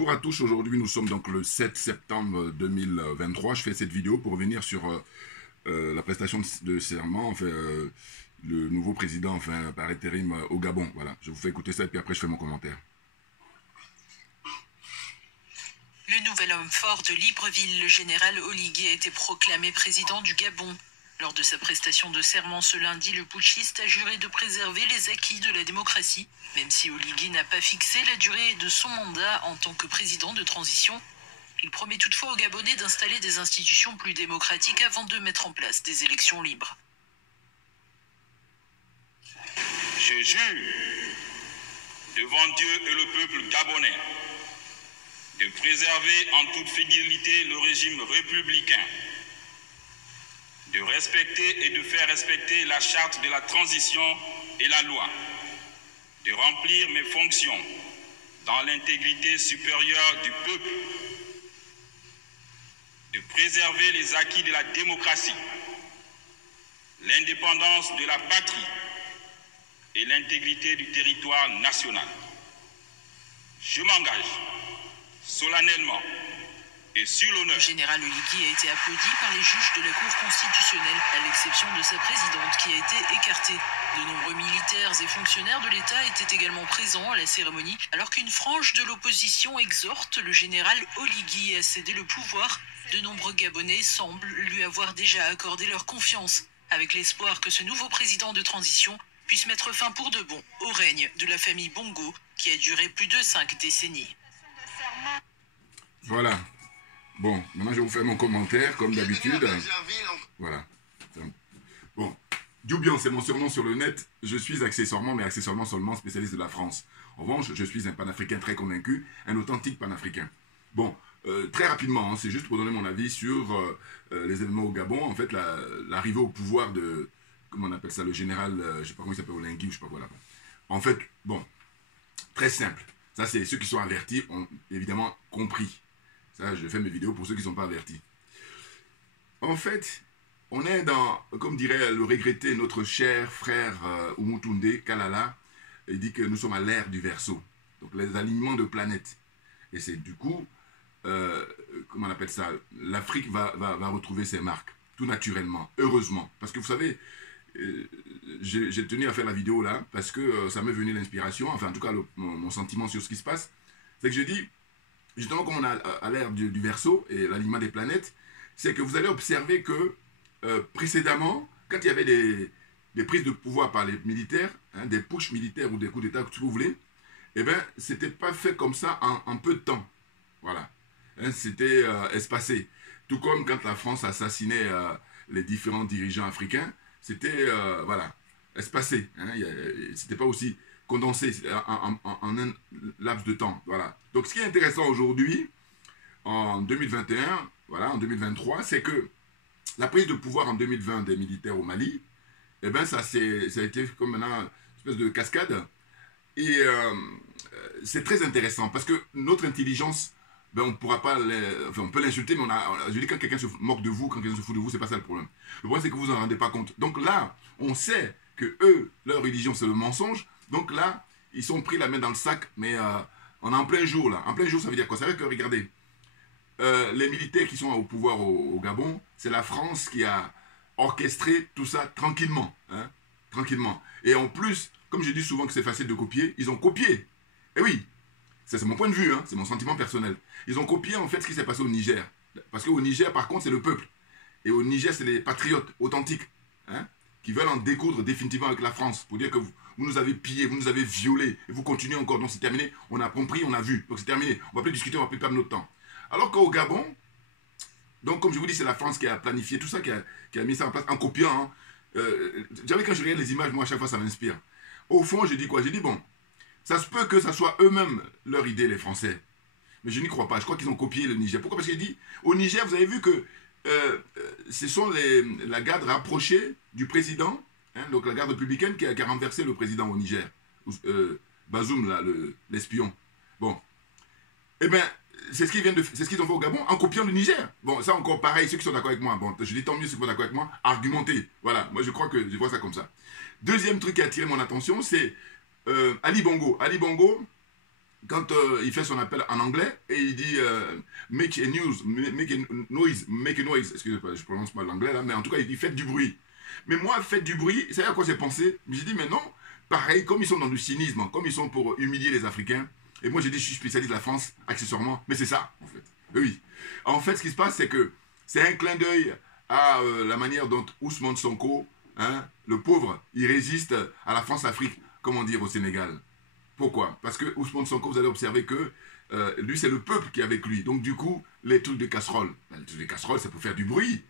Bonjour à tous, aujourd'hui nous sommes donc le 7 septembre 2023. Je fais cette vidéo pour revenir sur la prestation de serment, enfin, le nouveau président par intérim au Gabon. Voilà, je vous fais écouter ça et puis après je fais mon commentaire. Le nouvel homme fort de Libreville, le général Oligui, a été proclamé président du Gabon. Lors de sa prestation de serment ce lundi, le putschiste a juré de préserver les acquis de la démocratie. Même si Oligui n'a pas fixé la durée de son mandat en tant que président de transition, il promet toutefois aux Gabonais d'installer des institutions plus démocratiques avant de mettre en place des élections libres. Je jure devant Dieu et le peuple gabonais de préserver en toute fidélité le régime républicain, de respecter et de faire respecter la charte de la transition et la loi, de remplir mes fonctions dans l'intégrité supérieure du peuple, de préserver les acquis de la démocratie, l'indépendance de la patrie et l'intégrité du territoire national. Je m'engage solennellement et sur l'honneur. Le général Oligui a été applaudi par les juges de la Cour constitutionnelle, à l'exception de sa présidente qui a été écartée. De nombreux militaires et fonctionnaires de l'État étaient également présents à la cérémonie, alors qu'une frange de l'opposition exhorte le général Oligui à céder le pouvoir. De nombreux Gabonais semblent lui avoir déjà accordé leur confiance, avec l'espoir que ce nouveau président de transition puisse mettre fin pour de bon au règne de la famille Bongo, qui a duré plus de 5 décennies. Voilà. Bon, maintenant je vais vous faire mon commentaire, comme d'habitude. Voilà. Bon, Dubian, c'est mon surnom sur le net. Je suis accessoirement, mais accessoirement seulement spécialiste de la France. En revanche, je suis un panafricain très convaincu, un authentique panafricain. Bon, très rapidement, hein, c'est juste pour donner mon avis sur les événements au Gabon. En fait, l'arrivée au pouvoir de, comment on appelle ça, le général, je ne sais pas comment il s'appelle, Oligui, ou je ne sais pas quoi là. En fait, bon, très simple. Ça, c'est ceux qui sont avertis ont évidemment compris. Ça, je fais mes vidéos pour ceux qui ne sont pas avertis. En fait, on est dans, comme dirait le regretté, notre cher frère Umutunde Kalala, il dit que nous sommes à l'ère du Verseau. Donc les alignements de planètes. Et c'est du coup, comment on appelle ça, l'Afrique va retrouver ses marques, tout naturellement, heureusement. Parce que vous savez, j'ai tenu à faire la vidéo là, parce que ça m'est venu l'inspiration, enfin en tout cas mon sentiment sur ce qui se passe, c'est que je dis, justement comme on a à l'ère du Verseau et l'alignement des planètes, c'est que vous allez observer que précédemment, quand il y avait des prises de pouvoir par les militaires, hein, des putschs militaires ou des coups d'État, que vous voulez, eh bien, c'était pas fait comme ça en peu de temps. Voilà. Hein, c'était espacé. Tout comme quand la France assassinait les différents dirigeants africains, c'était, voilà, espacé. Hein, c'était pas aussi condensé en un laps de temps. Voilà. Donc, ce qui est intéressant aujourd'hui, en 2021, voilà, en 2023, c'est que la prise de pouvoir en 2020 des militaires au Mali, eh ben ça a été comme maintenant une espèce de cascade. Et c'est très intéressant parce que notre intelligence, ben on pourra pas, enfin, on peut l'insulter, mais je dis quand quelqu'un se moque de vous, quand quelqu'un se fout de vous, c'est pas ça le problème. Le problème c'est que vous vous en rendez pas compte. Donc là, on sait que eux, leur religion c'est le mensonge. Donc là, ils sont pris la main dans le sac, mais on est en plein jour là. En plein jour, ça veut dire quoi? Ça veut dire que regardez. Les militaires qui sont au pouvoir au Gabon, c'est la France qui a orchestré tout ça tranquillement. Hein, tranquillement. Et en plus, comme je dis souvent que c'est facile de copier, ils ont copié. Et oui, c'est mon point de vue, hein, c'est mon sentiment personnel. Ils ont copié en fait ce qui s'est passé au Niger. Parce qu'au Niger, par contre, c'est le peuple. Et au Niger, c'est les patriotes authentiques, hein, qui veulent en découdre définitivement avec la France. Pour dire que vous nous avez pillés, vous nous avez violés, et vous continuez encore. Donc c'est terminé, on a compris, on a vu. Donc c'est terminé, on ne va plus discuter, on ne va plus perdre notre temps. Alors qu'au Gabon, donc comme je vous dis, c'est la France qui a planifié tout ça, qui a mis ça en place en copiant. Hein. J'avais quand je regarde les images, moi à chaque fois ça m'inspire. Au fond, je dis quoi? Je dis bon, ça se peut que ça soit eux-mêmes leur idée, les Français. Mais je n'y crois pas, je crois qu'ils ont copié le Niger. Pourquoi? Parce qu'il dit, au Niger, vous avez vu que ce sont la garde rapprochée du président, hein, donc la garde républicaine qui a renversé le président au Niger. Bazoum, là, l'espion. Bon. Eh bien, c'est ce qu'ils ont fait au Gabon en copiant le Niger. Bon, ça encore pareil, ceux qui sont d'accord avec moi, bon, je dis tant mieux ceux qui sont d'accord avec moi, argumenter. Voilà, moi je crois que je vois ça comme ça. Deuxième truc qui a attiré mon attention, c'est Ali Bongo. Ali Bongo, quand il fait son appel en anglais et il dit make a news, make a noise, excusez-moi, je prononce pas l'anglais là, mais en tout cas il dit faites du bruit. Mais moi, faites du bruit, c'est à quoi j'ai pensé. J'ai dit mais non, pareil, comme ils sont dans le cynisme, comme ils sont pour humilier les Africains, et moi j'ai dit je suis spécialiste de la France, accessoirement, mais c'est ça en fait. Oui. En fait, ce qui se passe, c'est que c'est un clin d'œil à la manière dont Ousmane Sonko, hein, le pauvre, il résiste à la France-Afrique, comment dire, au Sénégal. Pourquoi? Parce que Ousmane Sonko, vous allez observer que lui, c'est le peuple qui est avec lui. Donc, du coup, les trucs de casseroles, les trucs de casseroles, c'est pour faire du bruit.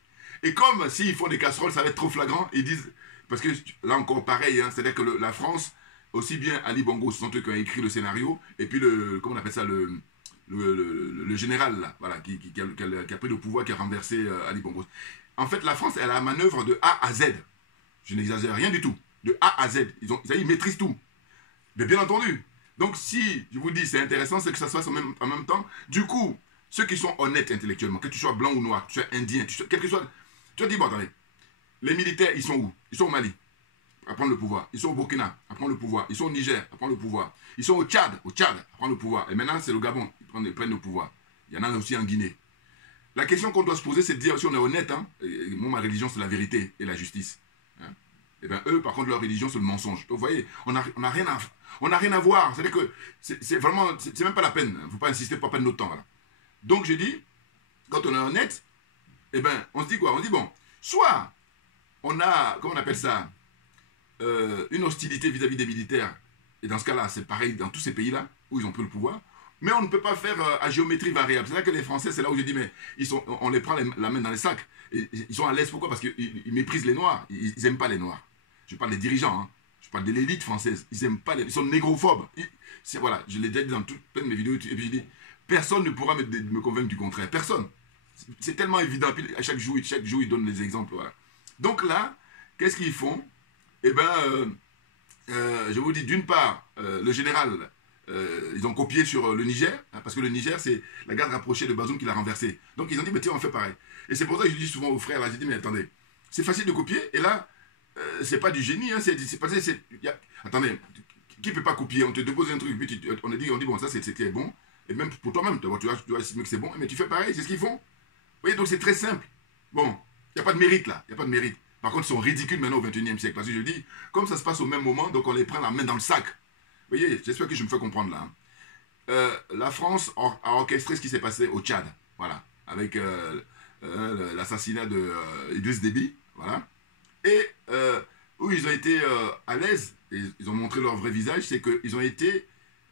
Et comme s'ils font des casseroles, ça va être trop flagrant, ils disent... Parce que là encore, pareil, hein, c'est-à-dire que la France, aussi bien Ali Bongo, ce sont eux qui ont écrit le scénario, et puis comment on appelle ça, le général, là, voilà, qui a pris le pouvoir, qui a renversé Ali Bongo. En fait, la France, elle a la manœuvre de A à Z. Je n'exagère rien du tout. De A à Z. Ils maîtrisent tout. Mais bien entendu. Donc, si, je vous dis, c'est intéressant, c'est que ça se fasse en même temps. Du coup, ceux qui sont honnêtes intellectuellement, que tu sois blanc ou noir, que tu sois indien, quel que soit... Tu vas dire, bon, attendez, les militaires, ils sont où? Ils sont au Mali, à prendre le pouvoir. Ils sont au Burkina, à prendre le pouvoir. Ils sont au Niger, à prendre le pouvoir. Ils sont au Tchad, à prendre le pouvoir. Et maintenant, c'est le Gabon, ils prennent le pouvoir. Il y en a aussi en Guinée. La question qu'on doit se poser, c'est de dire, si on est honnête, hein, moi, ma religion, c'est la vérité et la justice. Hein. Et bien, eux, par contre, leur religion, c'est le mensonge. Donc, vous voyez, on n'a rien à voir. C'est-à-dire que c'est vraiment, c'est même pas la peine. Il ne faut pas insister, pas perdre notre temps. Voilà. Donc, je dis, quand on est honnête, eh ben, on se dit quoi? On se dit, bon, soit on a, comment on appelle ça, une hostilité vis-à-vis des militaires. Et dans ce cas-là, c'est pareil dans tous ces pays-là, où ils ont pris le pouvoir. Mais on ne peut pas faire à géométrie variable. C'est là que les Français, c'est là où je dis, mais on les prend la main dans les sacs. Et, ils sont à l'aise, pourquoi? Parce qu'ils méprisent les Noirs. Ils n'aiment pas les Noirs. Je parle des dirigeants, hein. Je parle de l'élite française. Ils n'aiment pas ils sont négrophobes. Voilà, je l'ai déjà dit dans toutes mes vidéos. Et puis je dis, personne ne pourra me convaincre du contraire. Personne. C'est tellement évident. Puis chaque jour, ils donnent des exemples. Voilà. Donc là, qu'est-ce qu'ils font? Eh bien, je vous dis, d'une part, le général, ils ont copié sur le Niger, hein, parce que le Niger, c'est la garde rapprochée de Bazoum qui l'a renversé. Donc ils ont dit, mais tiens, on fait pareil. Et c'est pour ça que je dis souvent aux frères, là, j'ai dit, mais attendez, c'est facile de copier, et là, c'est pas du génie, hein, attendez, qui ne peut pas copier? On te dépose un truc, puis on dit, bon, ça c'est bon, et même pour toi-même, tu dois estimer que c'est bon, mais tu fais pareil, c'est ce qu'ils font. Vous voyez, donc c'est très simple. Bon, il n'y a pas de mérite là, il n'y a pas de mérite. Par contre, ils sont ridicules maintenant au XXIe siècle, parce que je dis, comme ça se passe au même moment, donc on les prend la main dans le sac. Vous voyez, j'espère que je me fais comprendre là. Hein. La France a orchestré ce qui s'est passé au Tchad, voilà, avec l'assassinat de Idriss Déby, voilà. Et où ils ont été à l'aise, et ils ont montré leur vrai visage, c'est qu'ils ont été,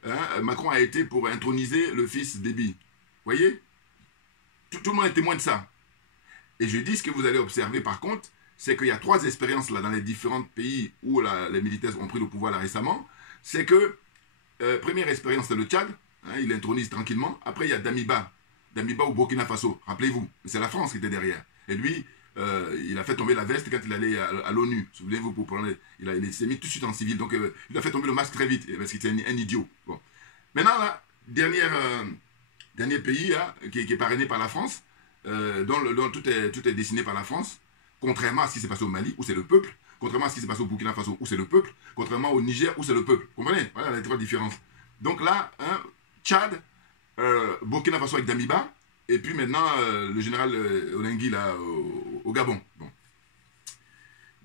hein, Macron a été pour introniser le fils Déby. Vous voyez, tout le monde est témoin de ça. Et je dis, ce que vous allez observer par contre, c'est qu'il y a 3 expériences là dans les différents pays où les militaires ont pris le pouvoir là récemment. C'est que, première expérience, c'est le Tchad, hein, il intronise tranquillement. Après, il y a Damiba au Burkina Faso, rappelez-vous, c'est la France qui était derrière. Et lui, il a fait tomber la veste quand il allait à l'ONU, souvenez-vous, pour prendre, il s'est mis tout de suite en civil, donc il a fait tomber le masque très vite, parce qu'il était un idiot. Bon. Maintenant, là, dernier pays là, qui est parrainé par la France, dont tout est dessiné par la France, contrairement à ce qui s'est passé au Mali, où c'est le peuple, contrairement à ce qui s'est passé au Burkina Faso, où c'est le peuple, contrairement au Niger, où c'est le peuple. Vous comprenez? Voilà les 3 différences. Donc là, hein, Tchad, Burkina Faso avec Damiba, et puis maintenant le général Olengui là, au Gabon. Bon.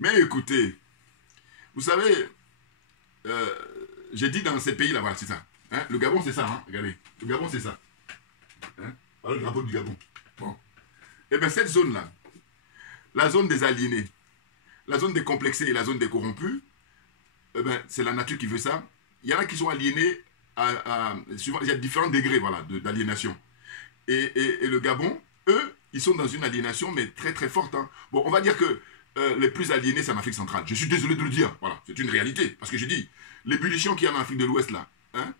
Mais écoutez, vous savez, j'ai dit dans ces pays-là, voilà, c'est ça. Hein, le Gabon, c'est ça, hein, regardez. Le Gabon, c'est ça. Hein, voilà le drapeau du Gabon. Bon. Et bien cette zone-là, la zone des aliénés, la zone des complexés et la zone des corrompus, eh ben, c'est la nature qui veut ça. Il y en a qui sont aliénés suivant, il y a différents degrés voilà, d'aliénation. Et le Gabon, eux, ils sont dans une aliénation, mais très très forte. Hein. Bon, on va dire que les plus aliénés, c'est en Afrique centrale. Je suis désolé de le dire. Voilà, c'est une réalité. Parce que je dis, l'ébullition qu'il y a en Afrique de l'Ouest, là, hein,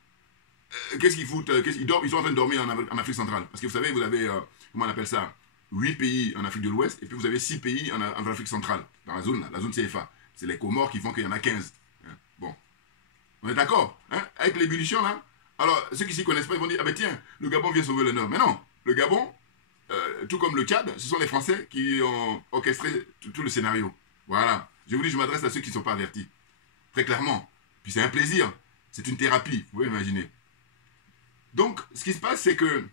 qu'est-ce qu'ils foutent? Ils sont en train de dormir en Afrique centrale. Parce que vous savez, vous avez, comment on appelle ça, 8 pays en Afrique de l'Ouest, et puis vous avez 6 pays en Afrique centrale, dans la zone CFA. C'est les Comores qui font qu'il y en a 15. Hein. Bon. On est d'accord, hein, avec l'ébullition, là. Alors, ceux qui ne s'y connaissent pas, ils vont dire, ah ben tiens, le Gabon vient sauver le Nord. Mais non, le Gabon, tout comme le Tchad, ce sont les Français qui ont orchestré tout le scénario. Voilà. Je vous dis, je m'adresse à ceux qui ne sont pas avertis. Très clairement. Puis c'est un plaisir. C'est une thérapie, vous pouvez imaginer. Donc, ce qui se passe, c'est que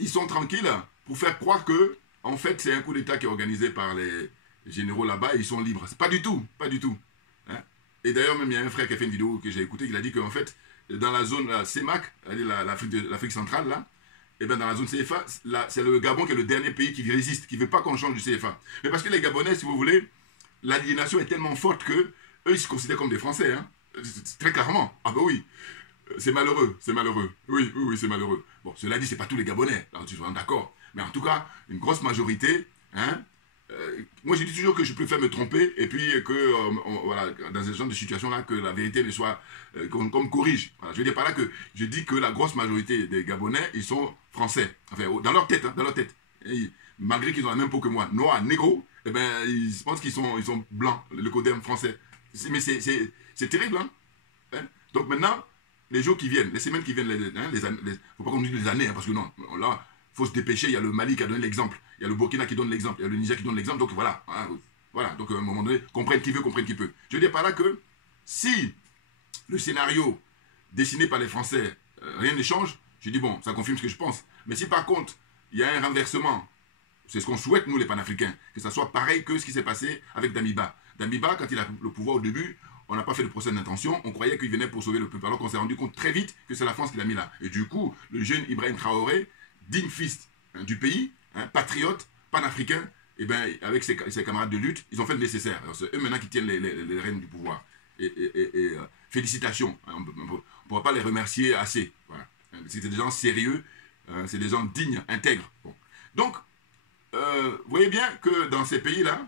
ils sont tranquilles pour faire croire que, en fait, c'est un coup d'État qui est organisé par les généraux là-bas et ils sont libres. Pas du tout, pas du tout. Hein? Et d'ailleurs, même il y a un frère qui a fait une vidéo que j'ai écoutée, qui a dit qu'en fait, dans la zone la CEMAC, l'Afrique centrale, là, et bien dans la zone CFA, c'est le Gabon qui est le dernier pays qui résiste, qui ne veut pas qu'on change du CFA. Mais parce que les Gabonais, si vous voulez, l'aliénation est tellement forte que eux, ils se considèrent comme des Français. Hein? Très clairement. Ah ben oui. C'est malheureux, c'est malheureux. Oui, oui, oui, c'est malheureux. Bon, cela dit, c'est pas tous les Gabonais, là, tu es d'accord. Mais en tout cas, une grosse majorité, hein, moi je dis toujours que je préfère me tromper et puis que, voilà, dans ce genre de situation-là, que la vérité ne soit, qu'on me corrige. Voilà, je veux dire par là que je dis que la grosse majorité des Gabonais, ils sont français. Enfin, dans leur tête, hein, dans leur tête. Et malgré qu'ils ont la même peau que moi, noirs, négro, eh ben, ils pensent qu'ils sont blancs, le codème français. Mais c'est terrible, hein. Donc maintenant, les jours qui viennent, les semaines qui viennent, faut pas qu'on dise les années, hein, parce que non, là, faut se dépêcher. Il y a le Mali qui a donné l'exemple, il y a le Burkina qui donne l'exemple, il y a le Niger qui donne l'exemple, donc voilà. Hein, voilà, donc à un moment donné, comprenne qui veut, comprenne qui peut. Je veux dire par là que si le scénario dessiné par les Français, rien ne change, je dis bon, ça confirme ce que je pense. Mais si par contre, il y a un renversement, c'est ce qu'on souhaite, nous les panafricains, que ça soit pareil que ce qui s'est passé avec Damiba. Damiba, quand il a le pouvoir au début, on n'a pas fait de procès d'intention, on croyait qu'il venait pour sauver le peuple, alors qu'on s'est rendu compte très vite que c'est la France qui l'a mis là. Et du coup, le jeune Ibrahim Traoré, digne fils hein, du pays, hein, patriote, panafricain, et ben, avec ses camarades de lutte, ils ont fait le nécessaire. C'est eux maintenant qui tiennent les rênes du pouvoir. Félicitations, hein, on ne pourra pas les remercier assez. Voilà. C'est des gens sérieux, c'est des gens dignes, intègres. Bon. Donc, vous voyez bien que dans ces pays-là,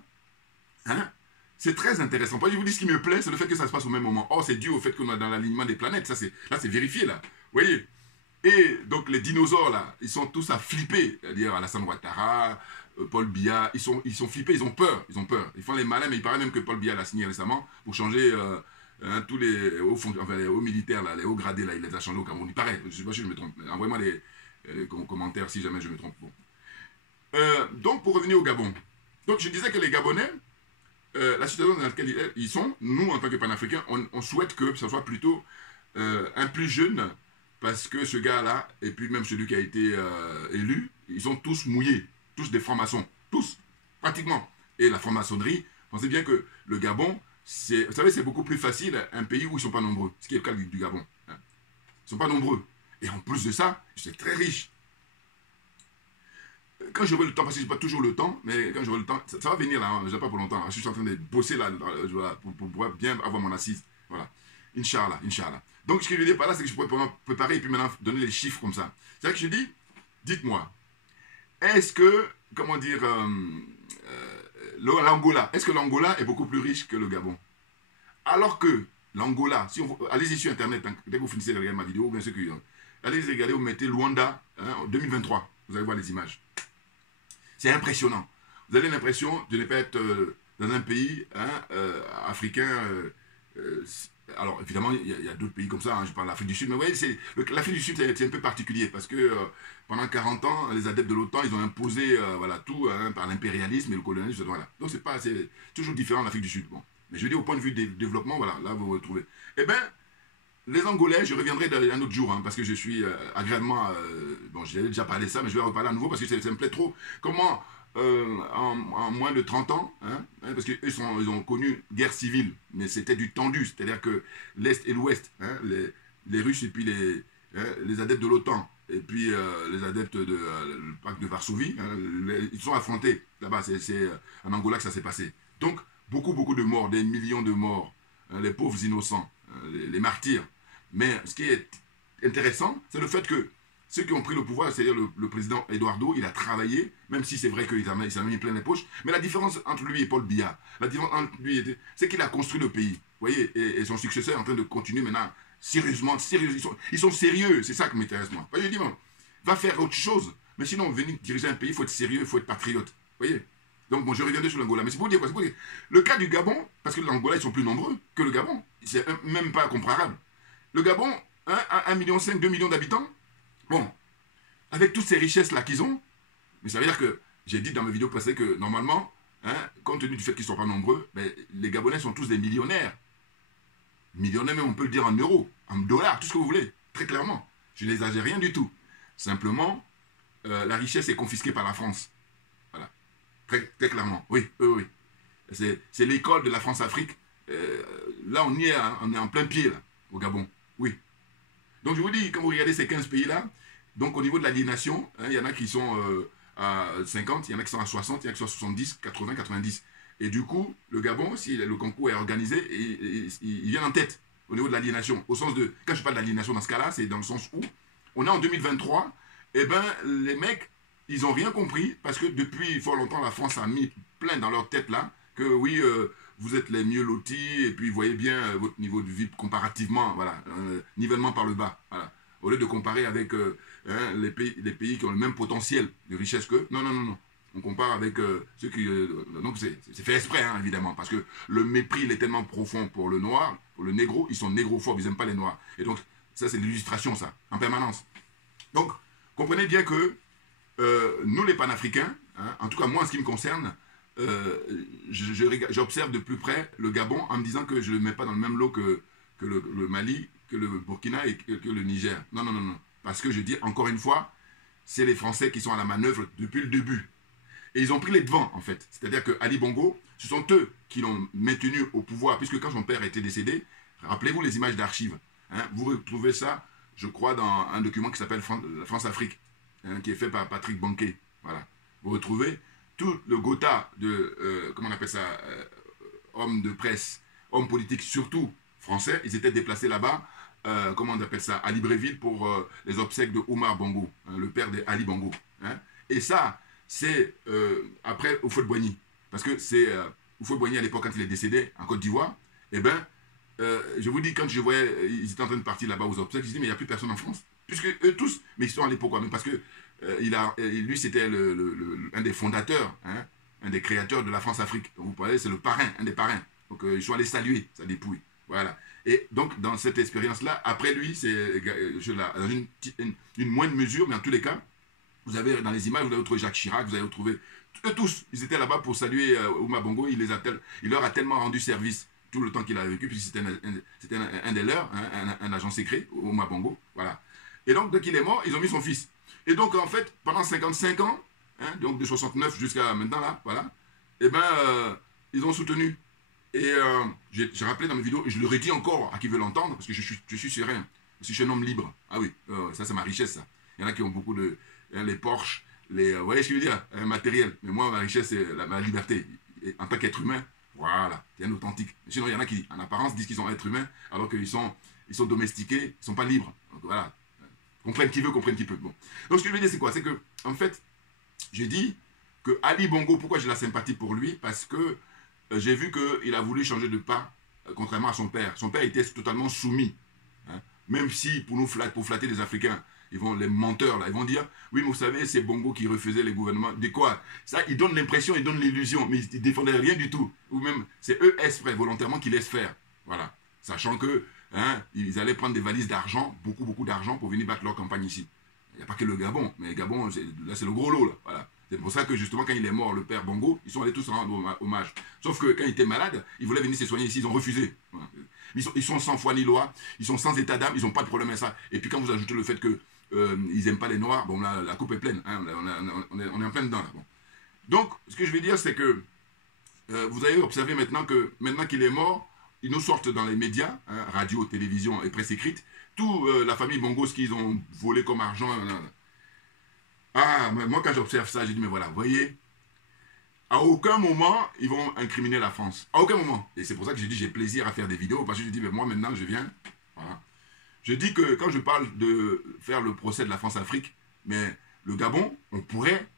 hein, c'est très intéressant. Moi, je vous dis ce qui me plaît, c'est le fait que ça se passe au même moment. Oh, c'est dû au fait qu'on est dans l'alignement des planètes. Ça, c'est vérifié, là. Vous voyez? Et donc, les dinosaures, là, ils sont tous à flipper. C'est-à-dire Alassane Ouattara, Paul Biya, ils sont flippés, ils ont peur. Ils ont peur. Ils font les malins, mais il paraît même que Paul Biya l'a signé récemment pour changer hein, tous les hauts militaires, là, les hauts gradés, là, il les a changés au Cameroun. Il paraît. Je ne sais pas si je me trompe. Envoyez-moi les commentaires si jamais je me trompe. Bon. Donc, pour revenir au Gabon. Donc, je disais que les Gabonais, la situation dans laquelle ils sont, nous, en tant que panafricains, on souhaite que ce soit plutôt un plus jeune, parce que ce gars-là, et puis même celui qui a été élu, ils sont tous mouillés, tous des francs-maçons, tous, pratiquement. Et la franc-maçonnerie, pensez bien que le Gabon, vous savez, c'est beaucoup plus facile, un pays où ils ne sont pas nombreux, ce qui est le cas du Gabon. Hein. Ils ne sont pas nombreux. Et en plus de ça, c'est très riche. Quand j'aurai le temps, parce que je n'ai pas toujours le temps, mais quand j'aurai le temps, ça va venir là, hein, je n'ai pas pour longtemps. Je suis en train de bosser là, pour pouvoir bien avoir mon assise. Voilà. Inch'Allah, Inch'Allah. Donc ce que je veux dire par là, c'est que je pourrais préparer et puis maintenant donner les chiffres comme ça. C'est vrai que je dis, dites-moi, est-ce que, comment dire, l'Angola, est-ce que l'Angola est beaucoup plus riche que le Gabon? Alors que l'Angola, si allez-y sur Internet, hein, dès que vous finissez de regarder ma vidéo, bien sûr que allez regarder, vous mettez Luanda hein, en 2023, vous allez voir les images. C'est impressionnant. Vous avez l'impression de ne pas être dans un pays hein, africain. Alors, évidemment, il y a d'autres pays comme ça. Hein, je parle de l'Afrique du Sud. Mais vous voyez, l'Afrique du Sud, c'est un peu particulier. Parce que pendant 40 ans, les adeptes de l'OTAN, ils ont imposé voilà, tout hein, par l'impérialisme et le colonialisme. Voilà. Donc, c'est toujours différent de l'Afrique du Sud. Bon. Mais je veux dire, au point de vue du développement, voilà, là, vous vous retrouvez. Eh bien, les Angolais, je reviendrai un autre jour, hein, parce que je suis agréablement... bon, j'avais déjà parlé de ça, mais je vais reparler à nouveau, parce que ça me plaît trop. Comment, en moins de 30 ans, hein, parce qu'eux, ils ont connu guerre civile, mais c'était du tendu, c'est-à-dire que l'Est et l'Ouest, hein, les Russes et puis les adeptes de l'OTAN, et puis les adeptes du pacte de Varsovie, hein, ils sont affrontés là-bas, c'est en Angola que ça s'est passé. Donc, beaucoup de morts, des millions de morts, hein, les pauvres innocents, les martyrs. Mais ce qui est intéressant, c'est le fait que ceux qui ont pris le pouvoir, c'est-à-dire le président Eduardo, il a travaillé, même si c'est vrai qu'il s'en a mis plein les poches, mais la différence entre lui et Paul Biya, la différence entre lui c'est qu'il a construit le pays. Vous voyez, et son successeur est en train de continuer maintenant, sérieusement, ils sont sérieux, c'est ça qui m'intéresse moi. Je dis, bon, va faire autre chose, mais sinon, venir diriger un pays, il faut être sérieux, il faut être patriote. Vous voyez. Donc, bon, je reviendrai sur l'Angola. Mais c'est pour dire quoi? C'est pour dire. Le cas du Gabon, parce que l'Angola, ils sont plus nombreux que le Gabon. C'est même pas comparable. Le Gabon, hein, à 1,5 million, 2 millions d'habitants. Bon, avec toutes ces richesses-là qu'ils ont, mais ça veut dire que, j'ai dit dans mes vidéos passées que, normalement, hein, compte tenu du fait qu'ils ne sont pas nombreux, ben, les Gabonais sont tous des millionnaires. Millionnaires, même on peut le dire en euros, en dollars, tout ce que vous voulez, très clairement. Je n'exagère rien du tout. Simplement, la richesse est confisquée par la France. Voilà. Très, très clairement. Oui, oui, oui. C'est l'école de la France-Afrique. Là, on y est, hein, on est en plein pied, là, au Gabon. Oui. Donc, je vous dis, quand vous regardez ces 15 pays-là, donc au niveau de l'aliénation, hein, il y en a qui sont à 50, il y en a qui sont à 60, il y en a qui sont à 70, 80, 90. Et du coup, le Gabon, si le concours est organisé, il vient en tête au niveau de l'aliénation. Au sens de, quand je parle d'aliénation dans ce cas-là, c'est dans le sens où on est en 2023, et ben les mecs, ils n'ont rien compris, parce que depuis fort longtemps, la France a mis plein dans leur tête là, que oui, vous êtes les mieux lotis, et puis vous voyez bien votre niveau de vie comparativement, voilà, nivellement par le bas, voilà. Au lieu de comparer avec hein, les pays qui ont le même potentiel de richesse qu'eux, non, non, non, non. On compare avec ceux qui... donc c'est fait exprès, hein, évidemment, parce que le mépris, il est tellement profond pour le noir, pour le négro, ils sont négrophobes, ils n'aiment pas les noirs. Et donc, ça, c'est l'illustration, ça, en permanence. Donc, comprenez bien que nous, les panafricains, hein, en tout cas, moi, en ce qui me concerne, j'observe de plus près le Gabon en me disant que je ne le mets pas dans le même lot que le Mali, que le Burkina et que le Niger. Non, non, non, non. Parce que je dis, encore une fois, c'est les Français qui sont à la manœuvre depuis le début. Et ils ont pris les devants, en fait. C'est-à-dire que Ali Bongo, ce sont eux qui l'ont maintenu au pouvoir, puisque quand son père était décédé, rappelez-vous les images d'archives. Hein, vous retrouvez ça, je crois, dans un document qui s'appelle France-Afrique, hein, qui est fait par Patrick Banquet. Voilà. Vous retrouvez tout le Gotha de, comment on appelle ça, hommes de presse, hommes politiques, surtout français, ils étaient déplacés là-bas, comment on appelle ça, à Libreville pour les obsèques de Omar Bongo, hein, le père d'Ali Bongo. Hein. Et ça, c'est après Houphouët-Boigny. Parce que c'est Houphouët-Boigny à l'époque, quand il est décédé en Côte d'Ivoire, eh bien, je vous dis, quand je voyais, ils étaient en train de partir là-bas aux obsèques, je dis, mais il n'y a plus personne en France. Puisque eux tous, mais ils sont allés pourquoi? Même parce que lui, c'était un des fondateurs, hein, un des créateurs de la France-Afrique. Donc vous parlez, c'est le parrain, un des parrains. Donc ils sont allés saluer sa dépouille. Voilà. Et donc, dans cette expérience-là, après lui, c'est dans une moindre mesure, mais en tous les cas, vous avez dans les images, vous avez retrouvé Jacques Chirac, vous avez retrouvé eux tous, ils étaient là-bas pour saluer Ouma Bongo, il leur a tellement rendu service tout le temps qu'il a vécu, puisque c'était un des leurs, hein, un agent secret, Ouma Bongo, voilà. Et donc, dès qu'il est mort, ils ont mis son fils. Et donc, en fait, pendant 55 ans, hein, donc de 69 jusqu'à maintenant, là, voilà, eh ben, ils ont soutenu. Et j'ai rappelé dans mes vidéos, et je le redis encore à qui veut l'entendre, parce que je suis serein, parce que je suis un homme libre. Ah oui, ça c'est ma richesse, ça. Il y en a qui ont beaucoup de... Hein, les Porsche, vous voyez ce que je veux dire, un matériel. Mais moi, ma richesse, c'est ma liberté. Et en tant qu'être humain, voilà, c'est un authentique. Sinon, il y en a qui, en apparence, disent qu'ils sont êtres humains, alors qu'ils sont domestiqués, ils ne sont pas libres. Donc voilà, comprenne qui veut, comprenne qui peut. Bon. Donc ce que je veux dire, c'est quoi? C'est que, en fait, j'ai dit que Ali Bongo, pourquoi j'ai la sympathie pour lui? Parce que j'ai vu qu'il a voulu changer de pas, contrairement à son père. Son père était totalement soumis. Hein. Même si, pour flatter les Africains, les menteurs, là, ils vont dire, oui, mais vous savez, c'est Bongo qui refusait les gouvernements. De quoi? Ça, ils donnent l'impression, ils donnent l'illusion, mais ils ne défendaient rien du tout. Ou même, c'est eux, exprès, volontairement, qui laissent faire. Voilà. Sachant que, hein, ils allaient prendre des valises d'argent, beaucoup, beaucoup d'argent, pour venir battre leur campagne ici. Il n'y a pas que le Gabon, mais le Gabon, là, c'est le gros lot, là. Voilà. C'est pour ça que, justement, quand il est mort, le père Bongo, ils sont allés tous rendre hommage. Sauf que, quand il était malade, ils voulaient venir se soigner ici, ils ont refusé. Voilà. Ils sont sans foi ni loi, ils sont sans état d'âme, ils n'ont pas de problème avec ça. Et puis, quand vous ajoutez le fait que ils n'aiment pas les noirs, bon là, la coupe est pleine, hein, on est en plein dedans là. Bon. Donc, ce que je vais dire, c'est que vous avez observé maintenant qu'il est mort, ils nous sortent dans les médias, hein, radio, télévision et presse écrite, toute la famille Bongo, ce qu'ils ont volé comme argent. Ah, moi quand j'observe ça, j'ai dit, mais voilà, vous voyez, à aucun moment, ils vont incriminer la France. À aucun moment. Et c'est pour ça que j'ai dit, j'ai plaisir à faire des vidéos, parce que je dis, mais moi maintenant, je viens, voilà. Je dis que quand je parle de faire le procès de la France-Afrique, mais le Gabon, on pourrait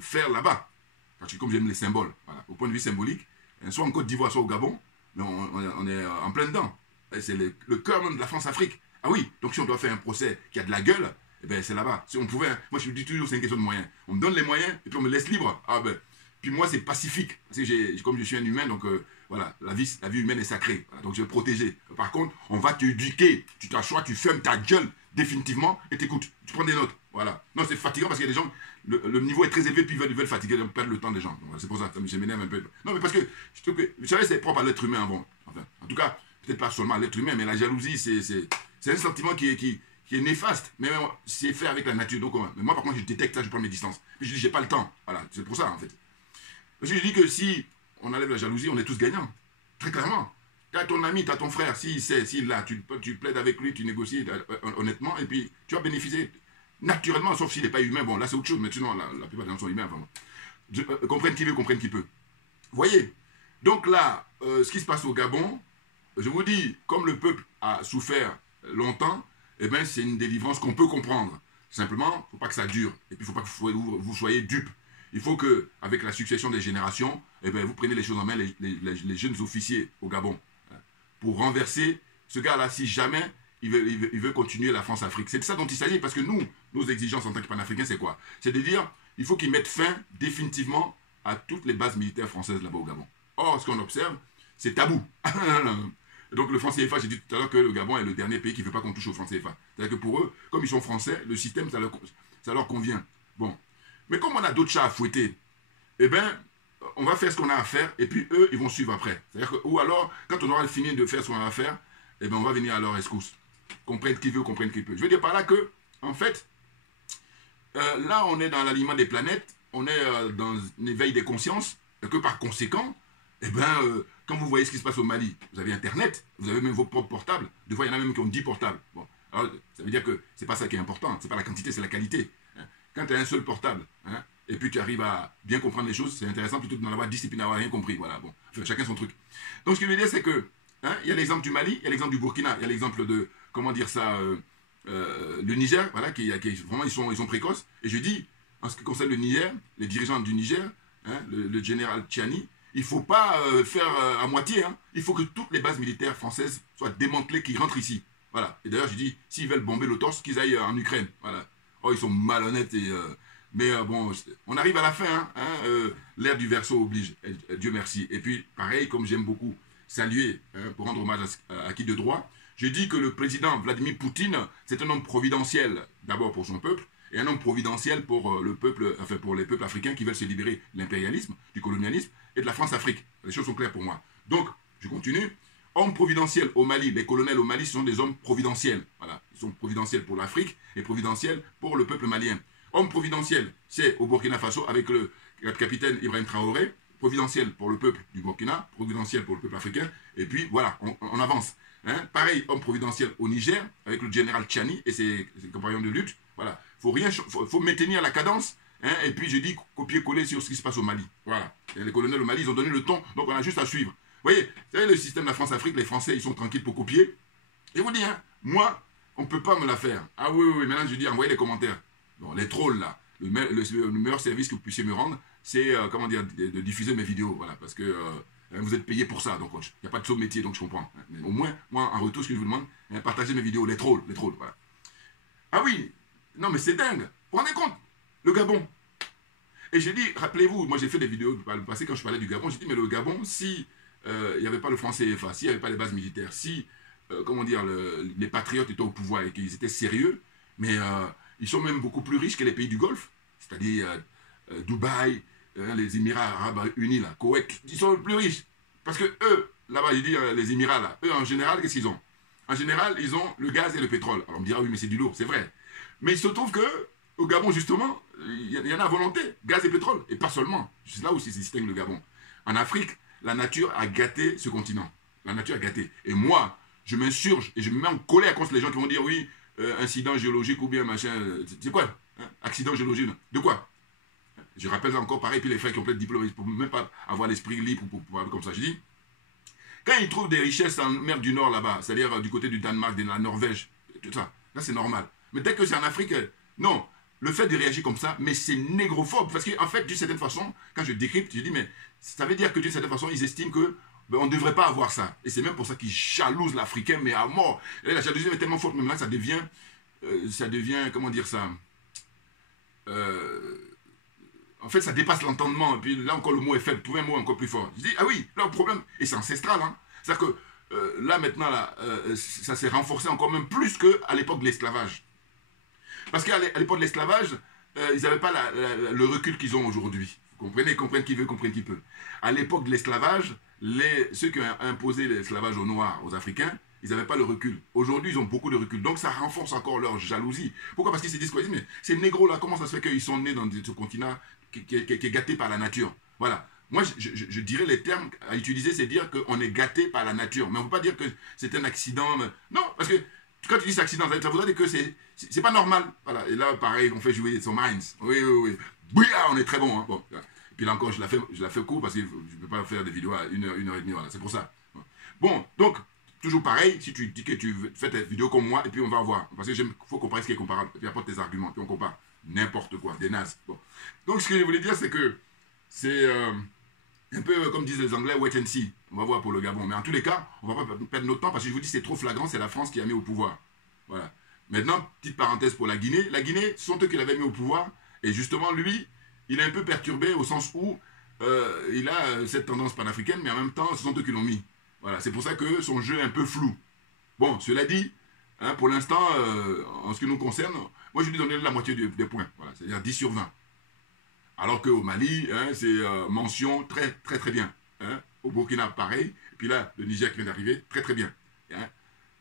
faire là-bas. Parce que comme j'aime les symboles, voilà, au point de vue symbolique, soit en Côte d'Ivoire, soit au Gabon, mais on est en plein dedans. C'est le cœur même de la France-Afrique. Ah oui, donc si on doit faire un procès qui a de la gueule, eh ben c'est là-bas. Si on pouvait, moi je dis toujours c'est une question de moyens. On me donne les moyens et puis on me laisse libre. Ah ben, puis moi c'est pacifique. Parce que comme je suis un humain, donc voilà, la vie humaine est sacrée. Voilà, donc je vais protéger. Par contre, on va t'éduquer. Tu t'assois, tu fermes ta gueule définitivement et t'écoutes. Tu prends des notes. Voilà. Non, c'est fatigant parce qu'il y a des gens, le niveau est très élevé, puis ils veulent fatiguer, ils perdre le temps des gens. C'est pour ça, ça m'énerve un peu. Non, mais parce que, vous savez, c'est propre à l'être humain avant. Enfin, en tout cas, peut-être pas seulement à l'être humain, mais la jalousie, c'est un sentiment qui qui est néfaste, mais c'est fait avec la nature. Donc, mais moi, par contre, je détecte ça, je prends mes distances. Puis je dis, j'ai pas le temps. Voilà, c'est pour ça, en fait. Parce que je dis que si on enlève la jalousie, on est tous gagnants. Très clairement. Tu as ton ami, tu as ton frère, s'il sait, s'il l'a, tu plaides avec lui, tu négocies honnêtement, et puis tu vas bénéficier naturellement, sauf s'il n'est pas humain. Bon, là, c'est autre chose, mais sinon, la plupart des gens sont humains. Enfin, comprennent qui veut, comprennent qui peut. Vous voyez? Donc là, ce qui se passe au Gabon, je vous dis, comme le peuple a souffert longtemps, eh bien, c'est une délivrance qu'on peut comprendre. Simplement, il ne faut pas que ça dure. Et puis, il ne faut pas que vous soyez dupes. Il faut qu'avec la succession des générations, eh bien, vous prenez les choses en main, les jeunes officiers au Gabon, pour renverser ce gars-là, si jamais il veut continuer la France-Afrique. C'est de ça dont il s'agit, parce que nous, nos exigences en tant que panafricains, c'est quoi? C'est de dire, il faut qu'ils mettent fin définitivement à toutes les bases militaires françaises là-bas au Gabon. Or, ce qu'on observe, c'est tabou. Donc le franc CFA, j'ai dit tout à l'heure que le Gabon est le dernier pays qui ne veut pas qu'on touche au franc CFA. C'est-à-dire que pour eux, comme ils sont français, le système, ça leur convient. Bon. Mais comme on a d'autres chats à fouetter, eh bien, on va faire ce qu'on a à faire, et puis eux, ils vont suivre après. C'est-à-dire que, ou alors, quand on aura fini de faire ce qu'on a à faire, eh bien, on va venir à leur rescousse. Comprendre qui veut, comprendre qui peut. Je veux dire par là que, en fait, là, on est dans l'alignement des planètes, on est dans un éveil des consciences, et que par conséquent, eh bien, quand vous voyez ce qui se passe au Mali, vous avez Internet, vous avez même vos propres portables. Des fois, il y en a même qui ont 10 portables. Bon, alors, ça veut dire que c'est pas ça qui est important, c'est pas la quantité, c'est la qualité. Hein. Quand tu as un seul portable, hein, et puis tu arrives à bien comprendre les choses, c'est intéressant plutôt que d'en avoir 10 et puis n'avoir rien compris. Voilà, bon, enfin, chacun son truc. Donc, ce que je veux dire, c'est que, hein, il y a l'exemple du Mali, il y a l'exemple du Burkina, il y a l'exemple de, comment dire ça, le Niger, voilà, qui vraiment, ils sont précoces. Et je dis, en ce qui concerne le Niger, les dirigeants du Niger, hein, le général Tchiani, il ne faut pas faire à moitié. Hein. Il faut que toutes les bases militaires françaises soient démantelées, qu'ils rentrent ici. Voilà. Et d'ailleurs, je dis, s'ils veulent bomber le torse, qu'ils aillent en Ukraine. Voilà. Oh, ils sont malhonnêtes. Mais bon, on arrive à la fin. Hein, l'ère du Verseau oblige. Et Dieu merci. Et puis, pareil, comme j'aime beaucoup saluer, hein, pour rendre hommage à qui de droit, je dis que le président Vladimir Poutine, c'est un homme providentiel, d'abord pour son peuple, et un homme providentiel pour le peuple, enfin pour les peuples africains qui veulent se libérer de l'impérialisme, du colonialisme et de la France-Afrique. Les choses sont claires pour moi. Donc, je continue. Homme providentiel au Mali, les colonels au Mali, ce sont des hommes providentiels. Voilà, ils sont providentiels pour l'Afrique et providentiels pour le peuple malien. Homme providentiel, c'est au Burkina Faso avec le capitaine Ibrahim Traoré, providentiel pour le peuple du Burkina, providentiel pour le peuple africain, et puis voilà, on avance. Hein. Pareil, homme providentiel au Niger avec le général Tchiani et ses compagnons de lutte. Voilà. Faut maintenir la cadence, hein, et puis je dis copier-coller sur ce qui se passe au Mali. Voilà. Et les colonels au Mali, ils ont donné le ton, donc on a juste à suivre. Vous voyez, vous savez, le système de la France-Afrique, les Français, ils sont tranquilles pour copier. Et vous dis, hein, moi, on ne peut pas me la faire. Ah oui, oui, maintenant je dis, envoyez les commentaires. Bon, les trolls là, le meilleur service que vous puissiez me rendre, c'est, comment dire, de diffuser mes vidéos. Voilà, parce que vous êtes payé pour ça, donc il n'y a pas de saut métier, donc je comprends. Mais au moins, moi, en retour, ce que je vous demande, hein, partagez mes vidéos, les trolls, voilà. Ah oui. Non, mais c'est dingue. Vous vous rendez compte? Le Gabon. Et j'ai dit, rappelez-vous, moi j'ai fait des vidéos par le passé quand je parlais du Gabon, j'ai dit, mais le Gabon, si il n'y avait pas le franc CFA, s'il n'y avait pas les bases militaires, si, comment dire, les patriotes étaient au pouvoir et qu'ils étaient sérieux, mais ils sont même beaucoup plus riches que les pays du Golfe, c'est-à-dire Dubaï, les Émirats Arabes Unis, là, Koweït, ils sont plus riches. Parce que eux, là-bas, j'ai dit, les Émirats, là, eux, en général, qu'est-ce qu'ils ont? En général, ils ont le gaz et le pétrole. Alors on me dira, oui, mais c'est du lourd, c'est vrai. Mais il se trouve qu'au Gabon, justement, il y en a à volonté, gaz et pétrole. Et pas seulement. C'est là où se distingue le Gabon. En Afrique, la nature a gâté ce continent. La nature a gâté. Et moi, je m'insurge et je me mets en colère contre les gens qui vont dire, oui, incident géologique ou bien machin. C'est quoi, hein? Accident géologique. De quoi? Je rappelle encore pareil, puis les frères qui ont plein de diplômes, ils ne peuvent même pas avoir l'esprit libre pour parler comme ça. Je dis, quand ils trouvent des richesses en mer du Nord là-bas, c'est-à-dire du côté du Danemark, de la Norvège, tout ça, là c'est normal. Mais dès que c'est en Afrique, non, le fait de réagir comme ça, mais c'est négrophobe. Parce qu'en fait, d'une certaine façon, quand je décrypte, je dis, mais ça veut dire que d'une certaine façon, ils estiment que on ne devrait pas avoir ça. Et c'est même pour ça qu'ils jalousent l'Africain, mais à mort. Et la jalousie est tellement forte, même là, ça devient, comment dire ça, en fait, ça dépasse l'entendement. Et puis là encore, le mot est faible, trouver un mot encore plus fort. Je dis, ah oui, là, le problème, et c'est ancestral, hein. C'est-à-dire que là, maintenant, là, ça s'est renforcé encore même plus qu'à l'époque de l'esclavage. Parce qu'à l'époque de l'esclavage, ils n'avaient pas le recul qu'ils ont aujourd'hui. Vous comprenez? Comprennent qui veut, comprennent qui peut. À l'époque de l'esclavage, ceux qui ont imposé l'esclavage aux Noirs, aux Africains, ils n'avaient pas le recul. Aujourd'hui, ils ont beaucoup de recul. Donc, ça renforce encore leur jalousie. Pourquoi? Parce qu'ils se disent quoi? Ils disent, mais ces négros-là, comment ça se fait qu'ils sont nés dans ce continent qui est gâté par la nature? Voilà. Moi, je dirais les termes à utiliser, c'est dire qu'on est gâté par la nature. Mais on ne peut pas dire que c'est un accident. Non, parce que quand tu dis accident, ça voudrait dire que c'est pas normal. Voilà. Et là, pareil, on fait jouer son minds. Oui, oui, oui. Bouya, on est très bon. Hein. Bon. Et puis là encore, je la fais court parce que je ne peux pas faire des vidéos à 1h30. Voilà. C'est pour ça. Bon, donc, toujours pareil, si tu dis que tu fais tes vidéos comme moi, et puis on va voir. Parce qu'il faut comparer ce qui est comparable. Et puis apporte tes arguments, puis on compare. N'importe quoi, des nazes. Bon. Donc, ce que je voulais dire, c'est que c'est un peu comme disent les Anglais, wait and see. On va voir pour le Gabon. Mais en tous les cas, on ne va pas perdre notre temps parce que je vous dis, c'est trop flagrant, c'est la France qui a mis au pouvoir. Voilà. Maintenant, petite parenthèse pour la Guinée. La Guinée, ce sont eux qui l'avaient mis au pouvoir. Et justement, lui, il est un peu perturbé au sens où il a cette tendance panafricaine, mais en même temps, ce sont eux qui l'ont mis. Voilà, c'est pour ça que son jeu est un peu flou. Bon, cela dit, hein, pour l'instant, en ce qui nous concerne, moi je lui donne la moitié des points, voilà, c'est-à-dire 10 sur 20. Alors qu'au Mali, hein, c'est mention très très très bien. Hein. Au Burkina, pareil. Et puis là, le Niger qui vient d'arriver, très très bien. Hein.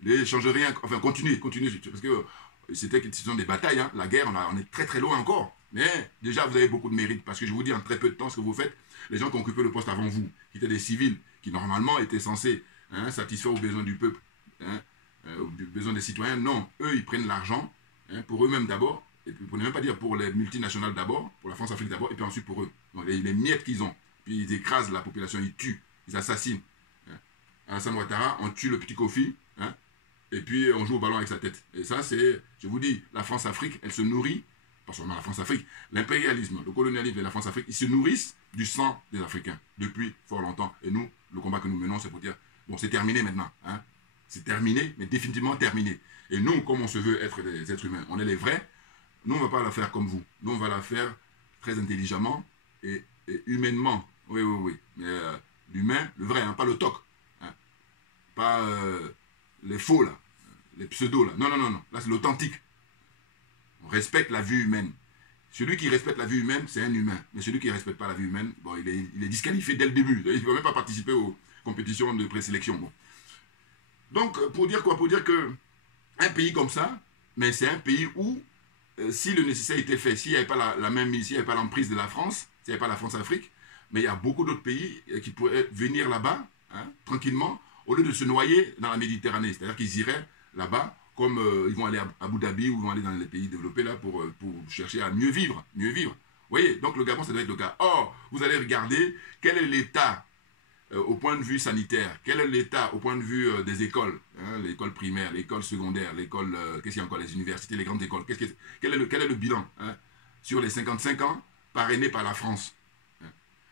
Ne change rien, enfin continuez, parce que ce sont des batailles, hein. La guerre, on est très très loin encore. Mais déjà, vous avez beaucoup de mérite, parce que je vous dis en très peu de temps ce que vous faites. Les gens qui ont occupé le poste avant vous, qui étaient des civils, qui normalement étaient censés satisfaire aux besoins du peuple, hein, aux besoins des citoyens. Non, eux, ils prennent l'argent hein, pour eux-mêmes d'abord, et puis pour ne même pas dire pour les multinationales d'abord, pour la France-Afrique d'abord, et puis ensuite pour eux. Donc les miettes qu'ils ont, puis ils écrasent la population, ils tuent, ils assassinent. Hein. Alassane Ouattara, on tue le petit Kofi, hein, et puis on joue au ballon avec sa tête. Et ça, c'est, je vous dis, la France-Afrique, elle se nourrit, pas seulement la France-Afrique, l'impérialisme, le colonialisme et la France-Afrique, ils se nourrissent du sang des Africains depuis fort longtemps. Et nous, le combat que nous menons, c'est pour dire, bon, c'est terminé maintenant. Hein. C'est terminé, mais définitivement terminé. Et nous, comme on se veut être des êtres humains, on est les vrais, nous, on ne va pas la faire comme vous. Nous, on va la faire très intelligemment et humainement. Oui, oui, oui. Mais l'humain, le vrai, hein, pas le toc. Hein. Pas les faux, là. Les pseudos, là. Non, non, non, non. Là, c'est l'authentique. On respecte la vie humaine. Celui qui respecte la vie humaine, c'est un humain. Mais celui qui ne respecte pas la vie humaine, bon, il est disqualifié dès le début. Il ne va même pas participer aux compétitions de présélection. Bon. Donc, pour dire quoi? Pour dire qu'un pays comme ça, mais c'est un pays où, si le nécessaire était fait, s'il n'y avait pas la même s'il n'y avait pas l'emprise de la France, s'il n'y avait pas la France-Afrique, mais il y a beaucoup d'autres pays qui pourraient venir là-bas, hein, tranquillement, au lieu de se noyer dans la Méditerranée. C'est-à-dire qu'ils iraient là-bas, comme ils vont aller à Abu Dhabi ou ils vont aller dans les pays développés là pour chercher à mieux vivre, mieux vivre. Vous voyez, donc le Gabon, ça doit être le cas. Or, vous allez regarder quel est l'état au point de vue sanitaire, quel est l'état au point de vue des écoles, hein, l'école primaire, l'école secondaire, l'école, qu'est-ce qu'il y a encore, les universités, les grandes écoles, quel est le bilan hein, sur les 55 ans parrainé par la France. Hein.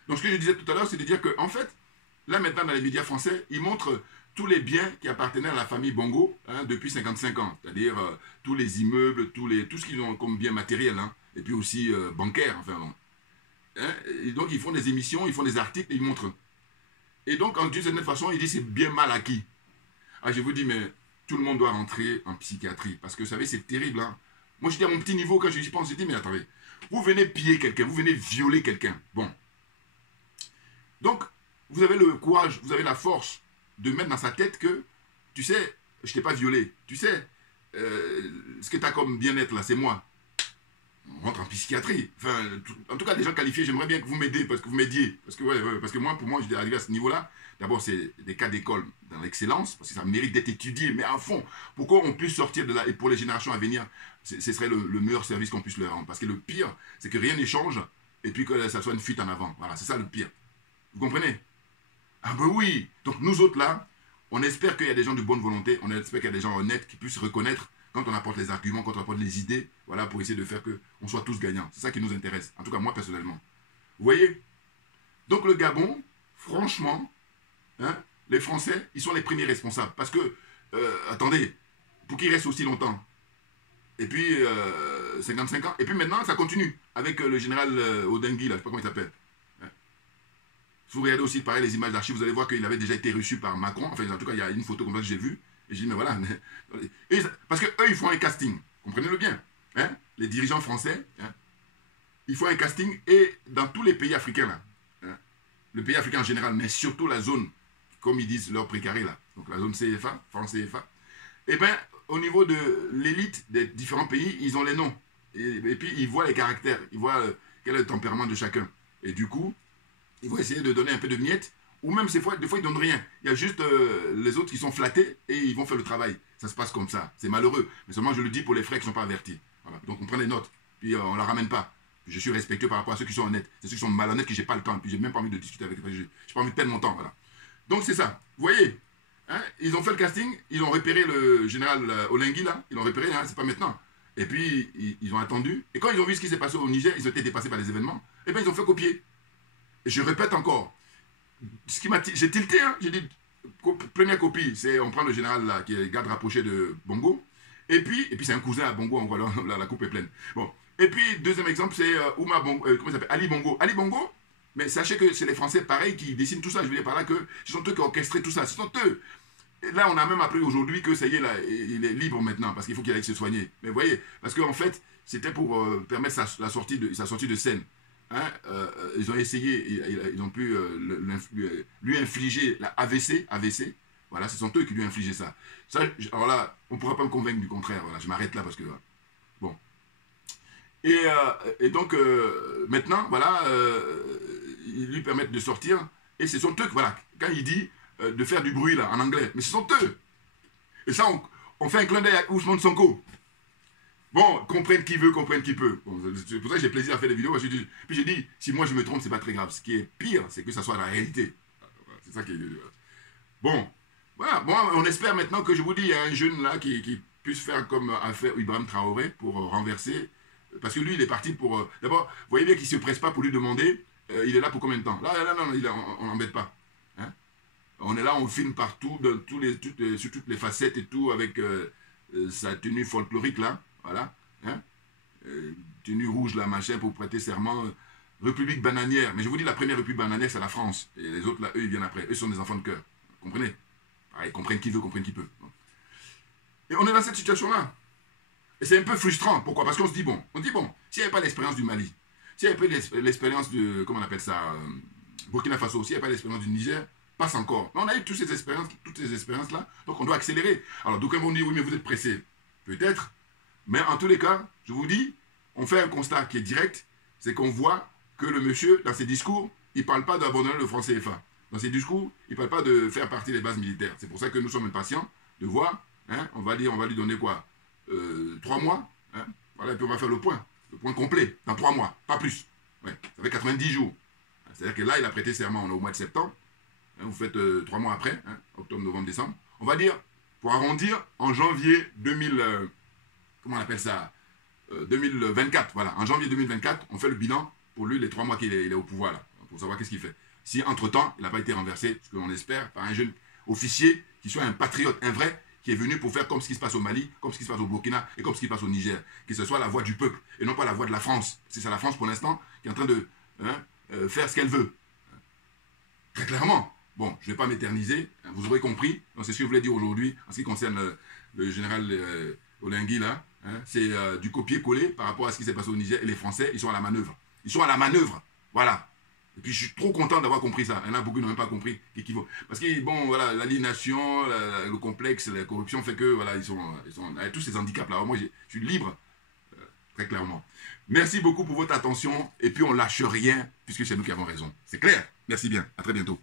Donc ce que je disais tout à l'heure, c'est de dire qu'en fait, là maintenant dans les médias français, ils montrent tous les biens qui appartenaient à la famille Bongo hein, depuis 55 ans, c'est-à-dire tous les immeubles, tout ce qu'ils ont comme bien matériel, hein, et puis aussi bancaire, enfin bon. Hein, et donc ils font des émissions, ils font des articles, et ils montrent. Et donc, d'une certaine façon, il dit c'est bien mal acquis. Ah, je vous dis, mais tout le monde doit rentrer en psychiatrie. Parce que, vous savez, c'est terrible. Hein? Moi, je dis à mon petit niveau, quand j'y pense, je dis, mais attendez, vous venez piller quelqu'un, vous venez violer quelqu'un. Bon. Donc, vous avez le courage, vous avez la force de mettre dans sa tête que, tu sais, je ne t'ai pas violé. Tu sais, ce que tu as comme bien-être là, c'est moi. On rentre en psychiatrie. Enfin, en tout cas, des gens qualifiés, j'aimerais bien que vous m'aidiez, parce que vous m'aidiez. Parce que moi, pour moi, je suis arrivé à ce niveau-là. D'abord, c'est des cas d'école dans l'excellence, parce que ça mérite d'être étudié, mais à fond. Pourquoi on puisse sortir de là, et pour les générations à venir, ce serait le meilleur service qu'on puisse leur rendre. Parce que le pire, c'est que rien n'échange, et puis que ça soit une fuite en avant. Voilà, c'est ça le pire. Vous comprenez? Ah ben oui. Donc nous autres là, on espère qu'il y a des gens de bonne volonté, on espère qu'il y a des gens honnêtes qui puissent reconnaître quand on apporte les arguments, quand on apporte les idées, voilà, pour essayer de faire qu'on soit tous gagnants. C'est ça qui nous intéresse, en tout cas moi personnellement. Vous voyez? Donc le Gabon, franchement, hein, les Français, ils sont les premiers responsables. Parce que, attendez, pour qu'ils restent aussi longtemps, et puis 55 ans, et puis maintenant ça continue, avec le général Odengui, là, je ne sais pas comment il s'appelle. Hein. Si vous regardez aussi, pareil, les images d'archives, vous allez voir qu'il avait déjà été reçu par Macron, enfin en tout cas il y a une photo comme ça que j'ai vue, et j'ai dit, mais voilà. Parce qu'eux, ils font un casting. Comprenez-le bien. Hein? Les dirigeants français, hein? Ils font un casting. Et dans tous les pays africains, là, hein? Le pays africain en général, mais surtout la zone comme ils disent, leur précaré là, donc la zone CFA, France CFA, eh bien, au niveau de l'élite des différents pays, ils ont les noms. Et puis, ils voient les caractères, ils voient quel est le tempérament de chacun. Et du coup, ils vont essayer de donner un peu de miettes, ou même des fois, ils ne donnent rien. Il y a juste les autres qui sont flattés et ils vont faire le travail. Ça se passe comme ça. C'est malheureux. Mais seulement, je le dis pour les frères qui ne sont pas avertis. Voilà. Donc, on prend les notes, puis on ne la ramène pas. Je suis respectueux par rapport à ceux qui sont honnêtes. C'est ceux qui sont malhonnêtes que je n'ai pas le temps. Puis, je n'ai même pas envie de discuter avec eux. Je n'ai pas envie de perdre mon temps. Voilà. Donc, c'est ça. Vous voyez, hein, ils ont fait le casting, ils ont repéré le général Olengui, là. Ils l'ont repéré, hein, c'est pas maintenant. Et puis, ils ont attendu. Et quand ils ont vu ce qui s'est passé au Niger, ils ont été dépassés par les événements. Et bien, ils ont fait copier. Et je répète encore. J'ai tilté, hein, j'ai dit, première copie, c'est on prend le général là, qui est garde rapproché de Bongo. Et puis c'est un cousin à Bongo, on voit là, la coupe est pleine. Bon. Et puis, deuxième exemple, c'est Ouma Bongo, comment il s'appelle, Ali Bongo. Ali Bongo, mais sachez que c'est les Français, pareil, qui dessinent tout ça. Je veux dire par là que ce sont eux qui ont orchestré tout ça. Ce sont eux. Et là, on a même appris aujourd'hui que ça y est, là, il est libre maintenant, parce qu'il faut qu'il aille se soigner. Mais vous voyez, parce qu'en fait, c'était pour permettre sa sortie de scène. Hein, ils ont essayé, ils ont pu lui infliger la AVC. Voilà, ce sont eux qui lui ont infligé ça. Alors là, on ne pourra pas me convaincre du contraire. Voilà, je m'arrête là parce que... Bon. Et donc, maintenant, voilà, ils lui permettent de sortir. Et ce sont eux, voilà, quand il dit de faire du bruit, là, en anglais, mais ce sont eux. Et ça, on fait un clin d'œil à Ousmane Sonko. Bon, comprenne qui veut, comprenne qui peut. Bon, c'est pour ça que j'ai plaisir à faire des vidéos. Puis j'ai dit, si moi je me trompe, c'est pas très grave. Ce qui est pire, c'est que ça soit la réalité. C'est ça qui est... Bon, voilà. Bon, on espère maintenant que je vous dis, il y a un jeune là qui puisse faire comme a fait Ibrahim Traoré pour renverser. Parce que lui, il est parti pour... D'abord, vous voyez bien qu'il ne se presse pas pour lui demander, il est là pour combien de temps? Là, non, on n'embête pas. Hein? On est là, on filme partout, sur toutes les facettes et tout, avec sa tenue folklorique là. Voilà, hein? Tenue rouge, là, machin, pour prêter serment. République bananière. Mais je vous dis, la première république bananière, c'est la France. Et les autres, là, eux, ils viennent après. Eux sont des enfants de cœur. Vous comprenez? Pareil, comprennent qui veut, comprennent qui peut. Et on est dans cette situation-là. Et c'est un peu frustrant. Pourquoi? Parce qu'on se dit, bon, s'il n'y avait pas l'expérience du Mali, s'il n'y avait pas l'expérience de, comment on appelle ça, Burkina Faso, s'il n'y avait pas l'expérience du Niger, passe encore. Mais on a eu toutes ces expériences-là, donc on doit accélérer. Alors, d'aucuns vont dire, oui, mais vous êtes pressé. Peut-être. Mais en tous les cas, je vous dis, on fait un constat qui est direct, c'est qu'on voit que le monsieur, dans ses discours, il ne parle pas d'abandonner le franc CFA. Dans ses discours, il ne parle pas de faire partie des bases militaires. C'est pour ça que nous sommes impatients de voir, hein, on va lui donner quoi, 3 mois, hein, voilà, et puis on va faire le point complet, dans 3 mois, pas plus. Ouais, ça fait 90 jours. C'est-à-dire que là, il a prêté serment, on est au mois de septembre, hein, vous faites 3 mois après, hein, octobre, novembre, décembre. On va dire, pour arrondir, en janvier 2000... comment on appelle ça, 2024, voilà, en janvier 2024, on fait le bilan pour lui, les 3 mois qu'il est au pouvoir, là, pour savoir qu'est-ce qu'il fait. Si, entre-temps, il n'a pas été renversé, ce qu'on espère, par un jeune officier qui soit un patriote, un vrai, qui est venu pour faire comme ce qui se passe au Mali, comme ce qui se passe au Burkina et comme ce qui se passe au Niger, que ce soit la voix du peuple et non pas la voix de la France. C'est la France, pour l'instant, qui est en train de faire ce qu'elle veut. Très clairement. Bon, je ne vais pas m'éterniser, vous aurez compris, c'est ce que je voulais dire aujourd'hui, en ce qui concerne le général Olengui, là. Hein, c'est du copier-coller par rapport à ce qui s'est passé au Niger. Et les Français, ils sont à la manœuvre. Ils sont à la manœuvre. Voilà. Et puis, je suis trop content d'avoir compris ça. Il y en a beaucoup qui n'ont même pas compris. Parce que, bon, voilà, l'aliénation, le complexe, la corruption fait que, voilà, ils sont avec tous ces handicaps-là. Moi, je suis libre, très clairement. Merci beaucoup pour votre attention. Et puis, on lâche rien, puisque c'est nous qui avons raison. C'est clair? Merci bien. À très bientôt.